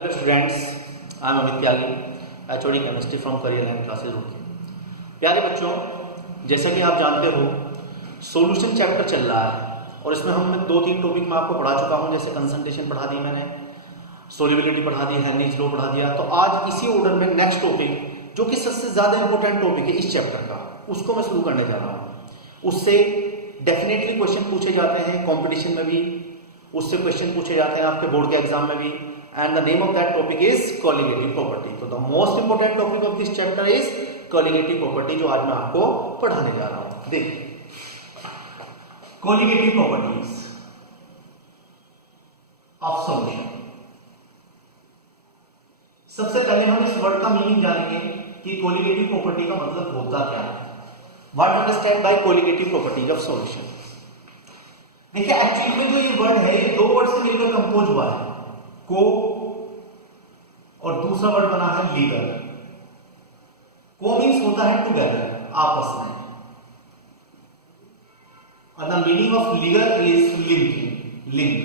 Hello students, I am Amit Tyagi, HOD Chemistry from Career Line Classes Roorkee। प्यारे बच्चों, जैसा कि आप जानते हो सॉल्यूशन चैप्टर चल रहा है और इसमें हमने 2-3 टॉपिक मैं आपको पढ़ा चुका हूं, जैसे कंसंट्रेशन पढ़ा दी मैंने, सोल्युबिलिटी पढ़ा दी, हेनरीज लॉ पढ़ा दिया। तो आज इसी ऑर्डर में नेक्स्ट टॉपिक जो कि सबसे ज्यादा इंपॉर्टेंट टॉपिक है इस चैप्टर का, उसको मैं शुरू करने जा रहा हूँ। उससे डेफिनेटली क्वेश्चन पूछे जाते हैं, कॉम्पिटिशन में भी उससे क्वेश्चन पूछे जाते हैं, आपके बोर्ड के एग्जाम में भी। And the name of that topic is colligative property. So the most important topic of this chapter is colligative property, जो आज मैं आपको पढ़ाने जा रहा हूं। देखिए, colligative properties of solution। सबसे पहले हम इस वर्ड का मीनिंग जानेंगे कि colligative property का मतलब होता क्या है। What understand by colligative properties of solution? देखिए, एक्चुअली में जो ये वर्ड है ये दो वर्ड से मिलकर कंपोज हुआ है, को और दूसरा वर्ड बना है लीगर। को मीन्स होता है टुगेदर, आपस में, और the meaning of लीगर is linking, link.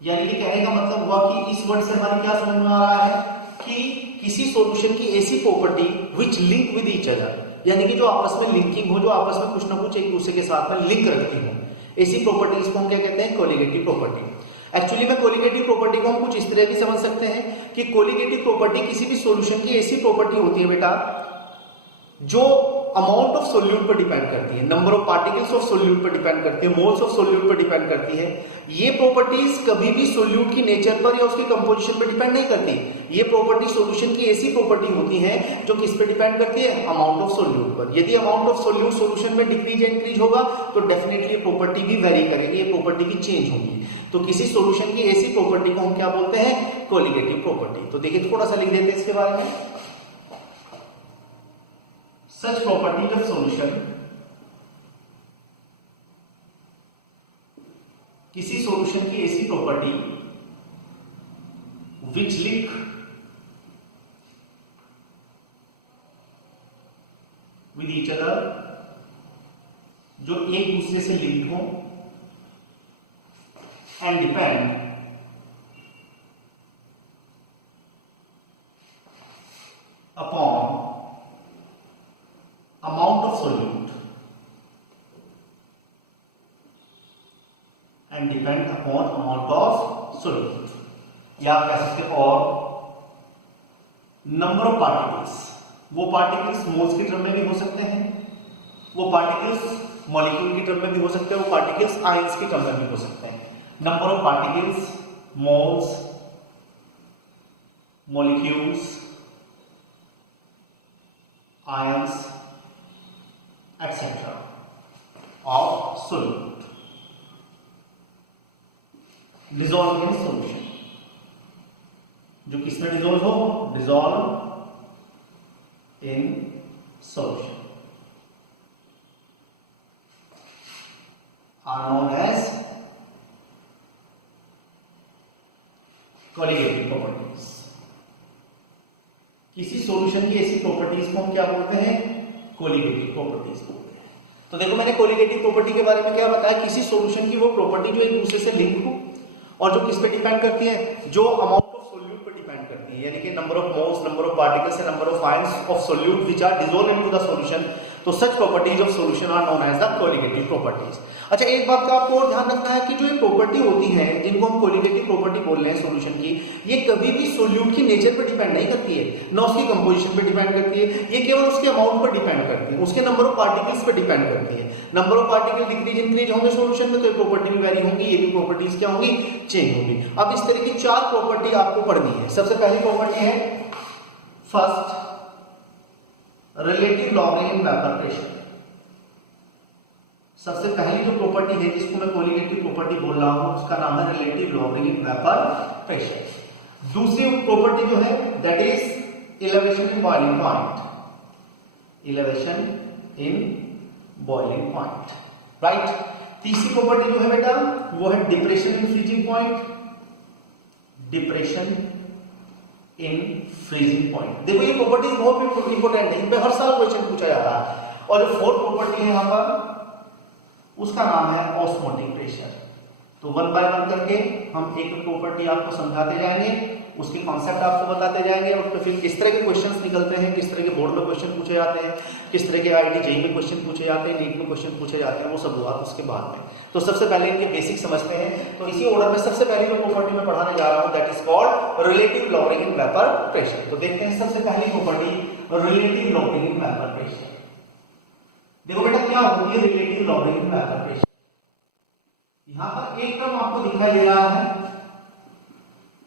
यानी कि कहने का मतलब हुआ कि इस वर्ड से हमारी क्या समझ में आ रहा है कि किसी सॉल्यूशन की ऐसी property which link with each other, यानी कि जो आपस में लिंकिंग हो, जो आपस में कुछ ना कुछ एक दूसरे के साथ में लिंक रखती हो, ऐसी प्रॉपर्टीज को हम क्या कहते हैं, कोलिगेटिव प्रॉपर्टी। एक्चुअली में कोलिगेटिव प्रॉपर्टी को हम कुछ इस तरह भी समझ सकते हैं कि कोलिगेटिव प्रॉपर्टी किसी भी सॉल्यूशन की ऐसी प्रॉपर्टी होती है बेटा जो अमाउंट ऑफ सोल्यूट पर डिपेंड करती है, number of particles of solute पर डिपेंड करती है, मोल्स ऑफ सोल्यूट पर डिपेंड करती है। ये प्रॉपर्टीज कभी भी सोल्यूट की नेचर पर या उसकी कंपोजिशन पर डिपेंड नहीं करती। ये प्रॉपर्टी सॉल्यूशन की ऐसी प्रॉपर्टी होती है जो किस पे डिपेंड करती है, अमाउंट ऑफ सोल्यूट पर। यदि अमाउंट ऑफ सोल्यूट सॉल्यूशन में डिक्रीज या इंक्रीज होगा तो डेफिनेटली प्रॉपर्टी भी वेरी करेगी, ये प्रॉपर्टी भी चेंज होगी। तो किसी सॉल्यूशन की ऐसी प्रॉपर्टी को हम क्या बोलते हैं, कोलिगेटिव प्रॉपर्टी। तो देखिए, थोड़ा सा लिख देते हैं इसके बारे में। Such properties of solution, किसी सॉल्यूशन की ऐसी property which link with each other, जो एक दूसरे से लिंक हो, and depend upon amount of solute and depend upon amount of solute, या आप कह सकते हो और नंबर ऑफ पार्टिकल्स। वो पार्टिकल्स मोल्स की टर्म में भी हो सकते हैं, वो पार्टिकल्स मॉलिक्यूल की टर्म में भी हो सकते हैं, वो पार्टिकल्स आयंस की टर्म में भी हो सकते हैं। Number of particles, moles, molecules, ions etc. of solute dissolve in solution, जो किसमें डिजोल्व हो, dissolve in solution, are known as colligative properties. किसी सॉल्यूशन की ऐसी प्रॉपर्टीज को हम क्या बोलते हैं, कोलिगेटिव प्रॉपर्टीज बोलते हैं। तो देखो, मैंने कोलिगेटिव प्रॉपर्टी के बारे में क्या बताया, किसी सॉल्यूशन की वो प्रॉपर्टी जो एक दूसरे से लिंक हो और जो किस पे डिपेंड करती है, जो अमाउंट ऑफ सोल्यूट पे डिपेंड करती है, यानी कि number of moles, number of particles and number of ions of solute which are dissolved into the solution. तो such properties of solution are known as the colligative properties. अच्छा, एक बात का आपको और ध्यान रखना है कि जो ये प्रॉपर्टी होती है जिनको हम कोलिगेटिव प्रॉपर्टी बोल रहे हैं सॉल्यूशन की, ये कभी भी सोल्यूट की नेचर पर डिपेंड नहीं करती है, ना उसकी कंपोजिशन पर डिपेंड करती है, ये केवल उसके अमाउंट पर डिपेंड करती है, उसके नंबर ऑफ पार्टिकल्स पर डिपेंड करती है। Number of particle decrease increase होंगे सॉल्यूशन में तो ये प्रॉपर्टी भी वेरी होंगी, ये भी प्रॉपर्टीज क्या होंगी, चेंज होंगी। अब इस तरह की 4 प्रॉपर्टी आपको पढ़नी है। सबसे पहली प्रॉपर्टी है first, relative logging in vapour pressure. सबसे पहली जो प्रॉपर्टी है जिसको मैं कोलिगेटिव प्रॉपर्टी बोल रहा हूं उसका नाम है relative logging in vapour pressure. दूसरी प्रॉपर्टी जो है that is elevation in boiling point, elevation in boiling point, right. तीसरी प्रॉपर्टी जो है बेटा वो है depression in freezing point, depression in freezing point. देखो, ये प्रॉपर्टीज बहुत इंपॉर्टेंट है, इन पे हर साल क्वेश्चन पूछा जाता है। और जो फोर्थ प्रॉपर्टी है यहां पर उसका नाम है ऑस्मोटिक प्रेशर। तो वन बाय वन करके हम एक प्रॉपर्टी आपको समझाते जाएंगे, उसके कॉन्सेप्ट आपको बताते जाएंगे और फिर किस तरह के क्वेश्चंस निकलते हैं, किस तरह के बोर्ड में क्वेश्चन पूछे जाते हैं, किस तरह के आईआईटी जेईई में क्वेश्चन पूछे जाते हैं, नीट में क्वेश्चन पूछे जाते हैं, वो सब हुआ उसके बाद में। तो सबसे पहले इनके बेसिक समझते हैं। तो इसी ऑर्डर में सबसे पहले जो प्रॉपर्टी मैं पढ़ाने जा रहा हूं that is called relative logging in vapour pressure. तो देखते हैं सबसे पहली property relative logging in vapour pressure. देखो बेटा क्या होती है relative logging in vapour pressure. यहां पर एक टर्म आपको दिखाई दे रहा है,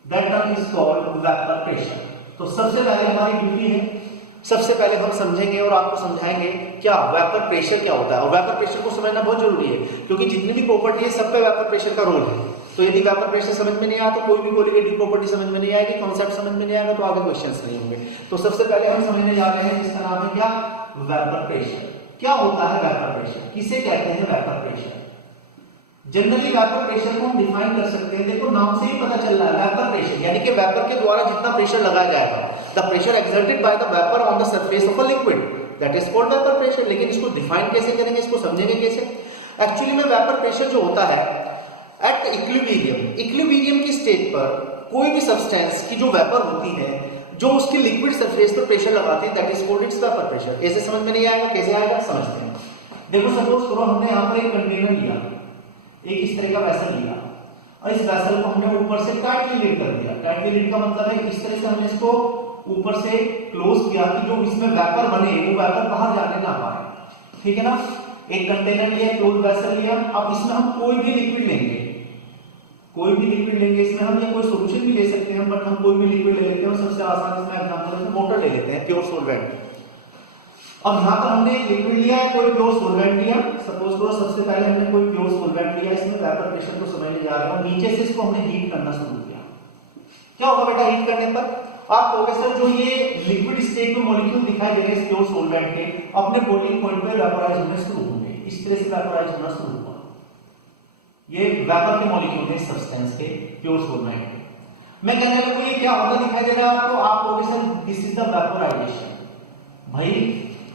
that term is called vapour pressure. तो सबसे पहले हमारी ड्यूटी है, सबसे पहले हम समझेंगे और आपको समझाएंगे क्या वेपर प्रेशर क्या होता है। और वेपर प्रेशर को समझना बहुत जरूरी है क्योंकि जितनी भी प्रॉपर्टी है सब पे वेपर प्रेशर का रोल है। तो यदि वेपर प्रेशर समझ में नहीं आया तो कोई भी कोलिगेटिव प्रॉपर्टी समझ में नहीं आएगी, कॉन्सेप्ट समझ में नहीं आएगा तो आगे क्वेश्चंस नहीं होंगे। तो सबसे पहले हम समझने जा रहे हैं जिसका नाम है क्या, वेपर प्रेशर। क्या होता है वेपर प्रेशर, किसे कहते हैं vapour pressure? Generally vapour pressure को हम डिफाइन कर सकते हैं, देखो नाम से ही पता चल रहा है वेपर प्रेशर यानी कि वेपर के द्वारा जितना प्रेशर लगाया जाएगा, the pressure exerted by the vapour on the surface of a liquid that is called vapour pressure. लेकिन इसको डिफाइन कैसे करेंगे, इसको समझेंगे कैसे? एक्चुअली में वेपर प्रेशर जो होता है एट इक्विलिब्रियम, इक्विलिब्रियम की स्टेट पर कोई भी सब्सटेंस की जो वेपर होती है जो उसकी लिक्विड सरफेस पर प्रेशर लगाती है that is called its vapour pressure. ऐसे समझ में नहीं आएगा, कैसे आएगा समझते हैं। देखो सपोज करो हमने यहाँ पर एक कंटेनर लिया, एक इस तरह का वेसल लिया और इस वेसल को हमने ऊपर से टाइटली लिड कर दिया। टाइटली लिड का मतलब है इस तरह से हमने इसको ऊपर से क्लोज किया कि जो इसमें वेपर बने वो वेपर बाहर जाने ना पाए, ठीक है ना। एक कंटेनर लिया, क्लोज वेसल लिया, अब इसमें हम कोई भी लिक्विड लेंगे, कोई भी लिक्विड लेंगे इसमें हम, या कोई सॉल्यूशन भी ले सकते हैं बट हम कोई भी लिक्विड ले लेते हैं। सबसे आसान इसमें एग्जांपल है वाटर ले लेते हैं, प्योर सॉल्वेंट। अब यहाँ पर हमने लिक्विड लिया है, कोई प्योर सॉल्वेंट लिया, सपोज करो सबसे पहले हमने कोई प्योर सॉल्वेंट लिया, इसमें वेपर प्रेशर को समझने जा रहे हैं, नीचे से इसको हमने हीट करना शुरू किया। क्या होगा बेटा हीट करने पर? आप कहोगे सर जो ये लिक्विड स्टेट में मॉलिक्यूल दिखाई दे रहे हैं प्योर सॉल्वेंट के अपने बॉइलिंग पॉइंट पे वेपोराइज होने शुरू होंगे, इस तरह से वेपोराइज होना शुरू हुआ। ये वेपर के मॉलिक्यूल है सब्सटेंस के, प्योर सॉल्वेंट के। मैं कहने लगा ये क्या होता दिखाई दे रहा है आपको? आप कहोगे sir this is the vaporisation. भाई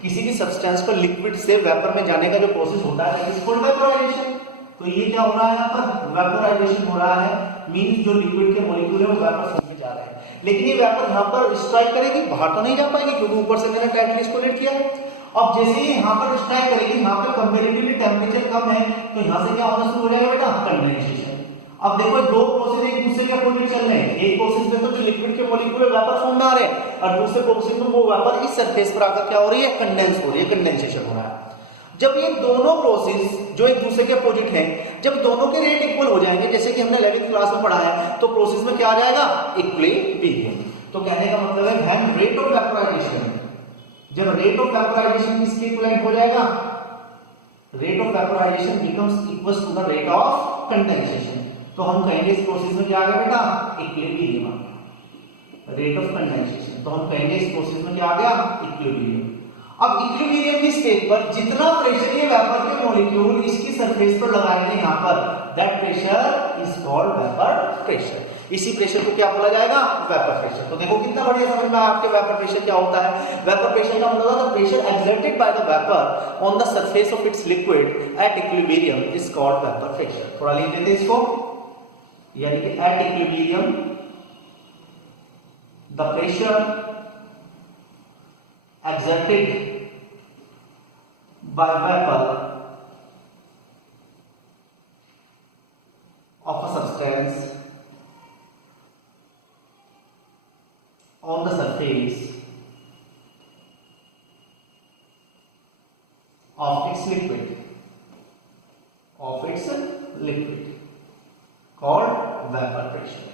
किसी भी सब्सटेंस पर लिक्विड से वेपर में जाने का जो प्रोसेस होता है दैट इज कॉल्ड वेपोराइजेशन। तो ये क्या हो रहा है यहाँ पर? वेपोराइजेशन हो रहा है, मींस जो लिक्विड के मॉलिक्यूल है वो वेपर फॉर्म में जा रहे हैं। लेकिन ये वेपर यहाँ पर स्ट्राइक करेगी, बाहर तो नहीं जा पाएगी क्योंकि ऊपर से मैंने टाइटली इसको लिड किया है। अब जैसे ही यहाँ पर स्ट्राइक करेगी, यहाँ पर कंपैरेटिवली टेम्परेचर कम है तो यहाँ से क्या होना शुरू हो जाएगा बेटा? कंडेंसेशन। अब देखो दो प्रोसेस एक दूसरे के अपोजिट चल रहे हैं। एक प्रोसेस में तो जो लिक्विड के मॉलिक्यूल है वेपर फॉर्म में आ रहे हैं और दूसरे प्रोसेस में वो वेपर इस सरफेस पर आकर क्या हो रही है? कंडेंस हो रही है, कंडेंसेशन हो रहा है। जब ये दोनों प्रोसेस जो एक दूसरे के अपोजिट हैं, जब दोनों के रेट इक्वल हो जाएंगे, जैसे कि हमने 11th क्लास में पढ़ा है, तो प्रोसेस में क्या आ जाएगा? इक्विलिब्रियम। तो कहने का मतलब है व्हेन रेट ऑफ वेपोराइजेशन, जब रेट ऑफ वेपोराइजेशन किसके इक्विवेलेंट हो जाएगा? Rate of vaporization becomes equal to the rate of condensation. तो हम कहेंगे इस प्रोसेस में क्या आ गया बेटा? इक्विलिब्रियम आ गया, रेट ऑफ कंडेंसेशन। तो हम कहेंगे इस प्रोसेस में क्या आ गया? इक्विलिब्रियम। अब इक्विलिब्रियम की स्टेट पर जितना प्रेशर ये वेपर के मॉलिक्यूल इसकी सरफेस पर लगाएंगे यहाँ पर, that pressure is called vapour pressure. इसी प्रेशर को क्या बोला जाएगा? Vapour pressure. तो देखो कितना बढ़िया समझ में आपके वेपर प्रेशर क्या होता है। वेपर प्रेशर का मतलब है pressure exerted by the vapour on the surface of its liquid at equilibrium is called vapour pressure. थोड़ा लिख देते हैं इसको, यानी कि at equilibrium the pressure exerted by vapor of a substance on the surface of its liquid called vapor pressure।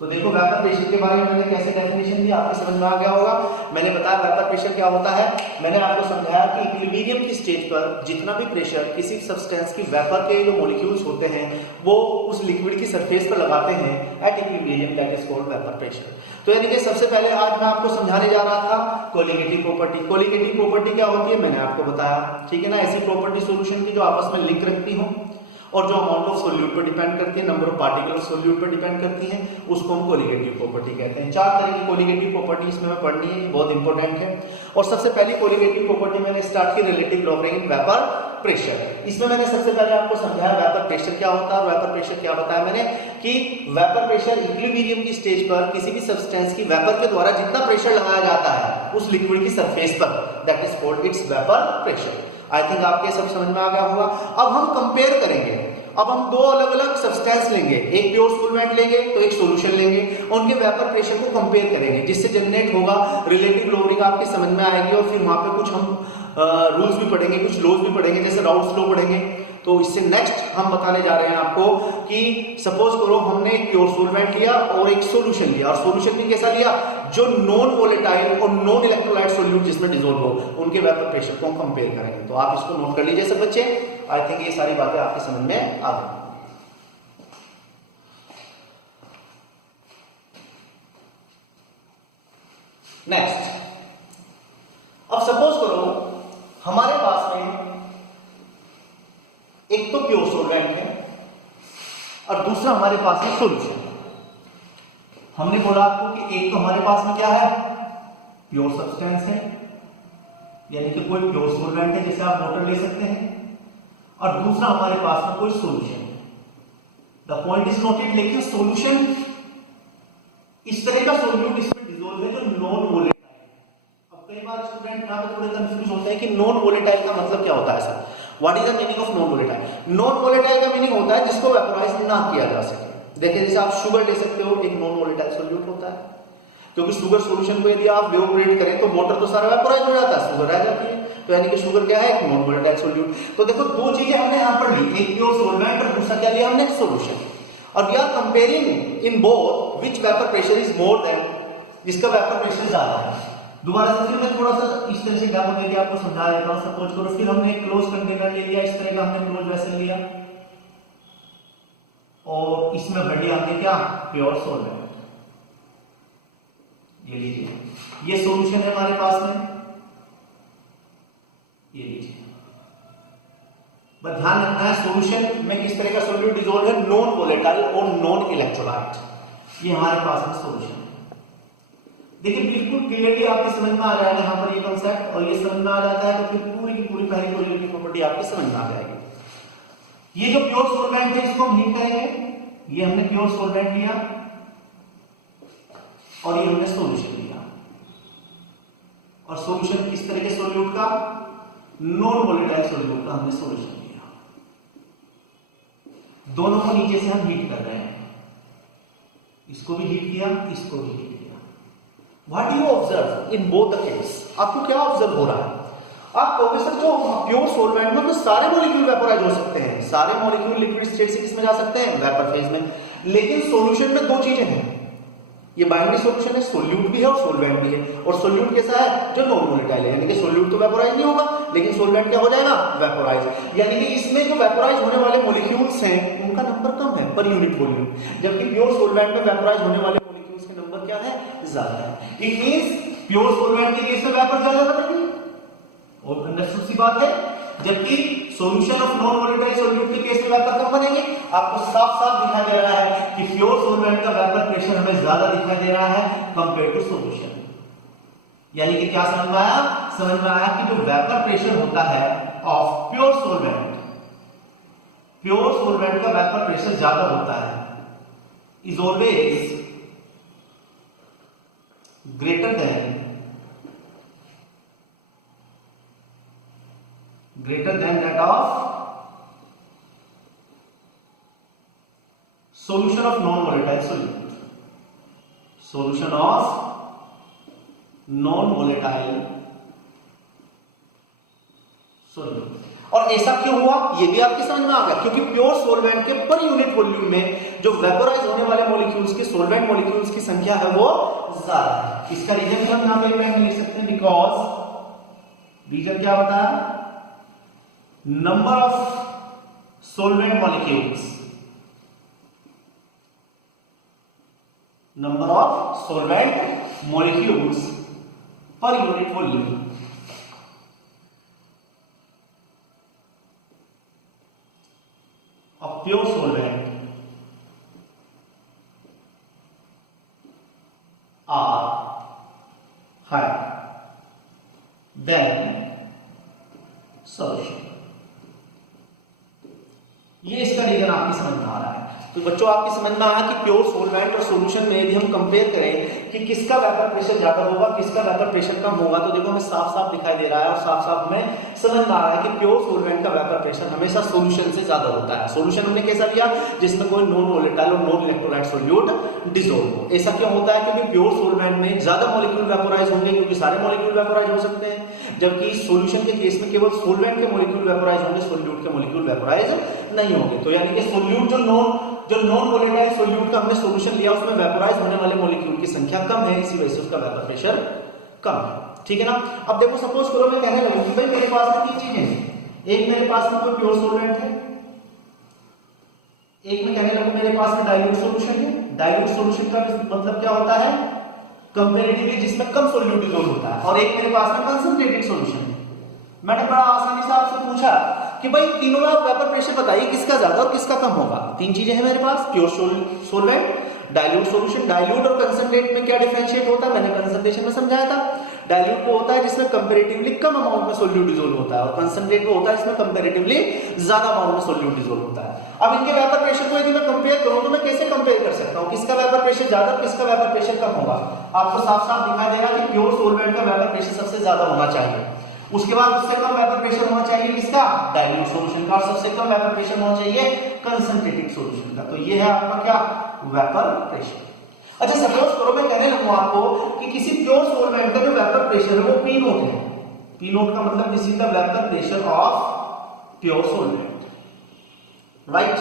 तो देखो vapour pressure के बारे में मैंने कैसे डेफिनेशन दी, आपको समझ में आ गया होगा। मैंने बताया वेपर प्रेशर क्या होता है, मैंने आपको समझाया कि इक्विलिब्रियम की स्टेज पर जितना भी प्रेशर किसी सब्सटेंस की वेपर के जो मॉलिक्यूल्स होते हैं वो उस लिक्विड की सरफेस पर लगाते हैं at equilibrium that is called vapour pressure. तो यानी कि सबसे पहले आज मैं आपको समझाने जा रहा था कोलिगेटिव प्रॉपर्टी। कोलिगेटिव प्रॉपर्टी क्या होती है मैंने आपको बताया, ठीक है ना। ऐसी प्रॉपर्टी सॉल्यूशन की जो आपस में लिंक रखती हो और जो अमाउंट ऑफ सोल्यूट पर डिपेंड करती है, number of particle of solute पर डिपेंड करती है, उसको हम कोलिगेटिव प्रॉपर्टी कहते हैं। 4 तरह की कोलिगेटिव प्रॉपर्टी इसमें हमें पढ़नी है, बहुत इंपॉर्टेंट है। और सबसे पहली कोलिगेटिव प्रॉपर्टी मैंने स्टार्ट की relative logging in vapour pressure. इसमें मैंने सबसे पहले आपको समझाया वेपर प्रेशर क्या होता है और वेपर प्रेशर क्या बताया मैंने कि वेपर प्रेशर इक्विलिब्रियम की स्टेज पर किसी भी सब्सटेंस की वेपर के द्वारा जितना प्रेशर लगाया जाता है उस लिक्विड की सरफेस पर, that is called its vapour pressure. I think आपके सब समझ में आ गया होगा। अब हम कंपेयर करेंगे, अब हम दो अलग अलग सब्सटेंस लेंगे, एक प्योर सॉल्वेंट लेंगे तो एक सॉल्यूशन लेंगे, उनके वेपर प्रेशर को कंपेयर करेंगे, जिससे जनरेट होगा रिलेटिव लोअरिंग आपकी समझ में आएगी। और फिर वहां पे कुछ हम रूल्स भी पढ़ेंगे, कुछ लॉज भी पढ़ेंगे, जैसे राउल्स लॉ पढ़ेंगे। तो इससे नेक्स्ट हम बताने जा रहे हैं आपको कि सपोज करो हमने एक प्योर सॉल्वेंट लिया और एक सॉल्यूशन लिया, और सॉल्यूशन भी कैसा लिया, जो नॉन वोलेटाइल और नॉन इलेक्ट्रोलाइट सॉल्यूट जिसमें डिसॉल्व हो, उनके वेपर प्रेशर को हम कंपेयर करेंगे। तो आप इसको नोट कर लीजिए सब बच्चे। आई थिंक ये सारी बातें आपकी समझ में आ गई। नेक्स्ट, अब सपोज करो हमारे पास में एक तो प्योर सॉल्वेंट है और दूसरा हमारे पास में सॉल्यूशन। हमने बोला आपको कि एक तो हमारे पास में क्या है, प्योर सब्सटेंस है, यानी कि कोई प्योर सॉल्वेंट है जैसे आप वाटर ले सकते हैं, और दूसरा हमारे पास में कोई सॉल्यूशन है। द पॉइंट इज नोटेड, लेकिन सॉल्यूशन इस तरह का सॉल्यूट इसमें डिसॉल्व है जो नॉन वोलेटाइल। अब कई बार स्टूडेंट यहां पे थोड़े कंफ्यूज होते हैं कि नॉन वोलेटाइल का मतलब क्या होता है sir, what is the meaning of non volatile. Non volatile का मीनिंग होता है जिसको वेपोराइज ना किया जा सके। देखिए जैसे आप शुगर ले सकते हो, एक नॉन वोलेटाइल सॉल्यूट होता है, क्योंकि शुगर सॉल्यूशन को यदि आप वेपोरेट करें तो वाटर तो सारा वेपोराइज हो जाता है, शुगर रह जाती है। तो यानी कि शुगर क्या है, एक नॉन वोलेटाइल सॉल्यूट। तो देखो दो चीजें हमने यहां पर ली, एक प्योर सॉल्वेंट और दूसरा क्या लिया हमने, सॉल्यूशन। और we are comparing in both which vapour pressure is more than, जिसका वेपर प्रेशर ज्यादा है। दोबारा से फिर मैं थोड़ा सा इस तरह से डेमो देके आपको समझा देता हूं। सपोज करो फिर हमने एक क्लोज कंटेनर ले लिया, इस तरह का हमने क्लोज वेसल लिया और इसमें भर दिया हमने क्या, प्योर सॉल्वेंट। ये लीजिए, ये सॉल्यूशन है हमारे पास में, ये लीजिए। बस ध्यान रखना है सॉल्यूशन में किस तरह का सॉल्यूट डिसॉल्व है, नॉन वोलेटाइल और नॉन इलेक्ट्रोलाइट। ये हमारे पास में सॉल्यूशन है। देखिए बिल्कुल क्लियरली आपकी समझ में आ जाएगा यहां पर ये कांसेप्ट, और ये समझ में आ जाता है तो फिर पूरी की पूरी पहली कोरिलेटिव प्रॉपर्टी आपकी समझ में आ जाएगी। ये जो प्योर सॉल्वेंट है इसको हम हीट करेंगे। ये हमने प्योर सॉल्वेंट लिया और ये हमने सॉल्यूशन लिया, और सॉल्यूशन किस तरह के सॉल्यूट का, नॉन वोलेटाइल सॉल्यूट का हमने सॉल्यूशन लिया। दोनों को नीचे से हम हीट कर रहे हैं, इसको भी हीट किया, इसको भी हीट किया। What do you observe in both the case? आपको क्या ऑब्जर्व हो रहा है? आप कहोगे सर जो प्योर सॉल्वेंट में तो सारे मॉलिक्यूल वेपोराइज हो सकते हैं, सारे मॉलिक्यूल लिक्विड स्टेट से किसमें जा सकते हैं, वेपर फेज में। लेकिन सॉल्यूशन में दो चीजें हैं, ये बाइनरी सॉल्यूशन है, सोल्यूट भी है और सॉल्वेंट भी है। और सोल्यूट कैसा है, जो नॉन वोलेटाइल है, यानी कि सोल्यूट तो वेपोराइज नहीं होगा, लेकिन सॉल्वेंट क्या हो जाएगा, वेपोराइज। यानी कि इसमें जो वेपोराइज होने वाले मॉलिक्यूल्स हैं उनका नंबर कम है पर यूनिट वॉल्यूम, जबकि प्योर सॉल्वेंट में वेपोराइज होने वाले मॉलिक्यूल्स का नंबर क्या है, ज्यादा है। इट मींस प्योर सॉल्वेंट के केस में वेपर ज्यादा बनेगी, और अंडरस्टूड सी बात है, जबकि solution of non volatile solute के केस में वेपर कम बनेंगे। आपको साफ साफ दिखाई दे रहा है कि प्योर सॉल्वेंट का वेपर प्रेशर हमें ज्यादा दिखाई दे रहा है कंपेयर टू सॉल्यूशन। यानी कि क्या समझ में आया, समझ में आया कि जो वेपर प्रेशर होता है of pure solvent, pure solvent का वेपर प्रेशर ज्यादा होता है, is always greater than that of solution of non-volatile solute, solution of non-volatile solute। और ऐसा क्यों हुआ ये भी आपके समझ में आ गया, क्योंकि प्योर सॉल्वेंट के पर यूनिट वॉल्यूम में जो वेपोराइज होने वाले मॉलिक्यूल्स की, सॉल्वेंट मॉलिक्यूल्स की संख्या है वो ज्यादा है। इसका रीजन हम यहां पे लिख सकते हैं, बिकॉज रीजन क्या बताया, number of solvent molecules, number of solvent molecules per unit volume of pure solvent are higher than solution। तो बच्चों आपकी समझ में आया कि प्योर सॉल्वेंट और सॉल्यूशन में यदि हम कंपेयर करें कि किसका वेपर प्रेशर ज्यादा होगा, किसका वेपर प्रेशर कम होगा, तो देखो हमें साफ साफ दिखाई दे रहा है और साफ साफ हमें समझ में आ रहा है कि प्योर सॉल्वेंट का वेपर प्रेशर हमेशा सॉल्यूशन से ज्यादा होता है। सॉल्यूशन हमने कैसा लिया, जिसमें कोई नॉन वोलेटाइल और नॉन इलेक्ट्रोलाइट सॉल्यूट डिसॉल्व हो। ऐसा क्यों होता है, क्योंकि प्योर सॉल्वेंट में ज्यादा मॉलिक्यूल वेपोराइज होंगे, क्योंकि सारे मॉलिक्यूल वेपोराइज हो सकते हैं, जबकि सॉल्यूशन के केस में केवल सॉल्वेंट के मॉलिक्यूल वेपोराइज होंगे, सॉल्यूट के मॉलिक्यूल वेपोराइज नहीं होंगे। तो यानी कि सॉल्यूट जो नॉन वोलेटाइल सॉल्यूट का हमने सॉल्यूशन लिया, उसमें वेपोराइज होने वाले मॉलिक्यूल की संख्या कम है, इसी वजह से उसका वेपर प्रेशर कम है। ठीक है ना। अब देखो सपोज करो मैं कहने लगूं कि भाई मेरे पास में तीन चीजें हैं, एक मेरे पास में कोई प्योर सॉल्वेंट है, एक मैं कहने लगूं मेरे पास में डाइल्यूट सॉल्यूशन है। डाइल्यूट सॉल्यूशन का मतलब क्या होता है, कंपैरेटिवली जिसमें कम सॉल्यूट डिसॉल्व होता है, और एक मेरे पास में कंसंट्रेटेड सॉल्यूशन है। मैंने बड़ा आसानी से आपसे पूछा कि भाई तीनों का वेपर प्रेशर बताइए किसका ज्यादा और किसका कम होगा। तीन चीजें हैं मेरे पास, pure solvent, dilute solution. Dilute और कंसंट्रेट में क्या डिफरेंशिएट होता है, मैंने कंसंट्रेशन में समझाया था। डाइल्यूट वो होता है जिसमें कंपैरेटिवली कम अमाउंट में सॉल्यूट डिसॉल्व होता है, और कंसंट्रेट वो होता है जिसमें कंपैरेटिवली ज्यादा अमाउंट में सॉल्यूट डिसॉल्व होता है। अब इनके वेपर प्रेशर को यदि मैं कंपेयर करूं तो मैं कैसे कंपेयर कर सकता हूं, किसका वेपर प्रेशर ज्यादा और किसका वेपर प्रेशर कम होगा। आपको साफ साफ दिखाई दे रहा है कि प्योर सॉल्वेंट का वेपर प्रेशर सबसे ज्यादा होना चाहिए, उसके बाद उससे कम वेपर प्रेशर होना चाहिए किसका, डाइल्यूट सॉल्यूशन का, और सबसे कम वेपर प्रेशर होना चाहिए कंसंट्रेटेड सॉल्यूशन का। तो ये है आपका क्या, वेपर प्रेशर। अच्छा सपोज करो मैं कहने लगूं आपको कि किसी प्योर सॉल्वेंट का जो वेपर प्रेशर है वो पी नोट है। पी नोट का मतलब this is the vapour pressure of pure solvent, right.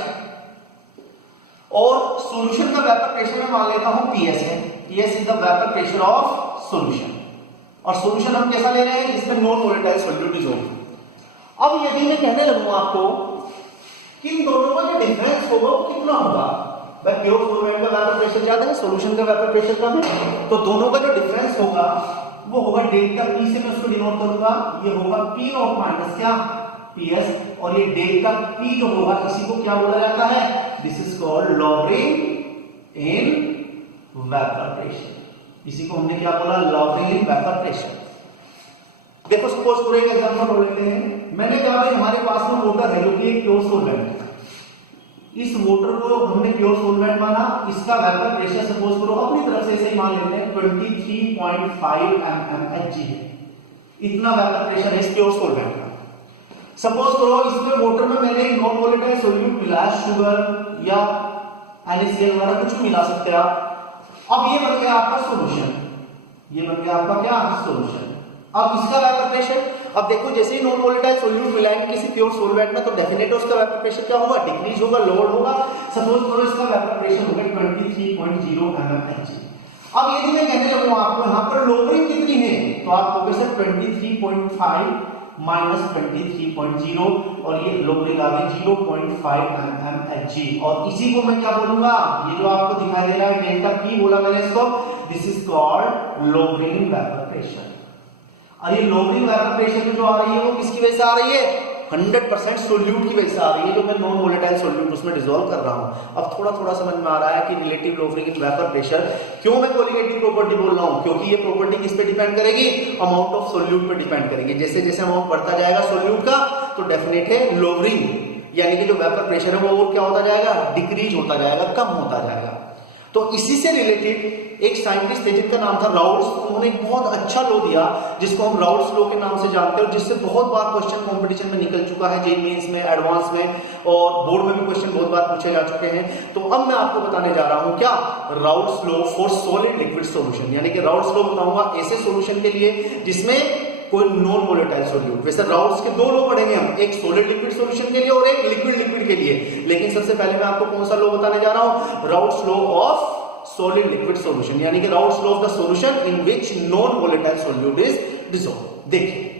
और सॉल्यूशन का वेपर प्रेशर मैं मान लेता हूं पीएस है। PS is the vapour pressure of solution, और सॉल्यूशन हम कैसा ले रहे हैं, जिसमें नॉन वोलेटाइल सॉल्यूट डिसॉल्व। अब यदि मैं कहने लगूं आपको कि इन दोनों का जो डिफरेंस होगा वो कितना होगा, भाई प्योर सॉल्वेंट का वेपर प्रेशर ज्यादा है, सॉल्यूशन का वेपर प्रेशर कम है, तो दोनों का जो डिफरेंस होगा वो होगा डेल्टा पी से मैं उसको डिनोट करूंगा, ये होगा पी नॉट माइनस क्या, पीएस, और ये डेल्टा पी जो होगा इसी को क्या बोला जाता है, this is called logarithm in vapour pressure. इसी को हमने क्या बोला, लॉगरिथम इन वेपर प्रेशर। देखो सपोज करो एक एग्जांपल ले लेते हैं। मैंने कहा भाई हमारे पास में वाटर है जो कि एक प्योर सॉल्वेंट है, इस वाटर को हमने प्योर सॉल्वेंट माना, इसका वेपर प्रेशर सपोज करो अपनी तरफ से ऐसे ही मान लेते हैं 23.5 mmHg है, इतना वेपर प्रेशर है इस प्योर सॉल्वेंट का। सपोज करो इसमें वाटर में मैंने एक नॉन वोलेटाइल सॉल्यूट मिलाया, शुगर या NaCl वगैरह कुछ भी मिला सकते हैं आप। अब ये बन गया आपका सॉल्यूशन, ये बन गया आपका क्या, सॉल्यूशन। अब इसका वेपर प्रेशर, अब देखो जैसे ही नॉन वोलेटाइल सॉल्यूट मिलाएंगे किसी प्योर सॉल्वेंट में तो डेफिनेटली उसका वेपर प्रेशर क्या होगा, डिक्रीज होगा, लोअर होगा। सपोज करो इसका वेपर प्रेशर होगा 23.0 mmHg। अब यदि मैं कहने लगूं आपको यहाँ पर लोअरिंग कितनी है, तो आप कहोगे सर 23.5 माइनस 23.0 और ये लोअरिंग आ गई 0.5 mmHg, और इसी को मैं क्या बोलूंगा, ये जो आपको दिखाई दे रहा है डेल्टा पी बोला मैंने इसको, this is called lowering vapour pressure. और ये लोअरिंग वेपर प्रेशर में जो आ रही है वो किसकी वजह से आ रही है, 100% सोल्यूट की वजह से आ रही है, जो मैं नॉन वोलेटाइल सोल्यूट उसमें डिसॉल्व कर रहा हूं। अब थोड़ा थोड़ा समझ में आ रहा है कि relative lowering in vapour pressure क्यों मैं कोलिगेटिव प्रॉपर्टी बोल रहा हूं, क्योंकि ये प्रॉपर्टी किस पे डिपेंड करेगी, अमाउंट ऑफ सोल्यूट पे डिपेंड करेगी। जैसे जैसे अमाउंट बढ़ता जाएगा सोल्यूट का तो डेफिनेट है लोअरिंग यानी कि जो वेपर प्रेशर है वो क्या होता जाएगा, डिक्रीज होता जाएगा, कम होता जाएगा। तो इसी से रिलेटेड एक साइंटिस्ट थे जिनका नाम था राउल्स, उन्होंने एक बहुत अच्छा लॉ दिया जिसको हम राउल्स लॉ के नाम से जानते हैं, और जिससे बहुत बार क्वेश्चन कंपटीशन में निकल चुका है, जेईई मेंस में, एडवांस में, और बोर्ड में भी क्वेश्चन बहुत बार पूछे जा चुके हैं। तो अब मैं आपको बताने जा रहा हूं क्या, Raoult's law for solid liquid solution, यानी कि राउल्स लॉ बताऊंगा ऐसे सॉल्यूशन के लिए जिसमें कोई नॉन वोलेटाइल सॉल्यूट। वैसे राउल्स के दो लॉ पढ़ेंगे हम, एक सॉलिड लिक्विड सॉल्यूशन के लिए और एक लिक्विड लिक्विड के लिए, लेकिन सबसे पहले मैं आपको कौन सा लॉ बताने जा रहा हूं, Raoult's law of solid liquid solution, यानी कि Raoult's law of the solution in which non volatile solute is dissolved. देखिए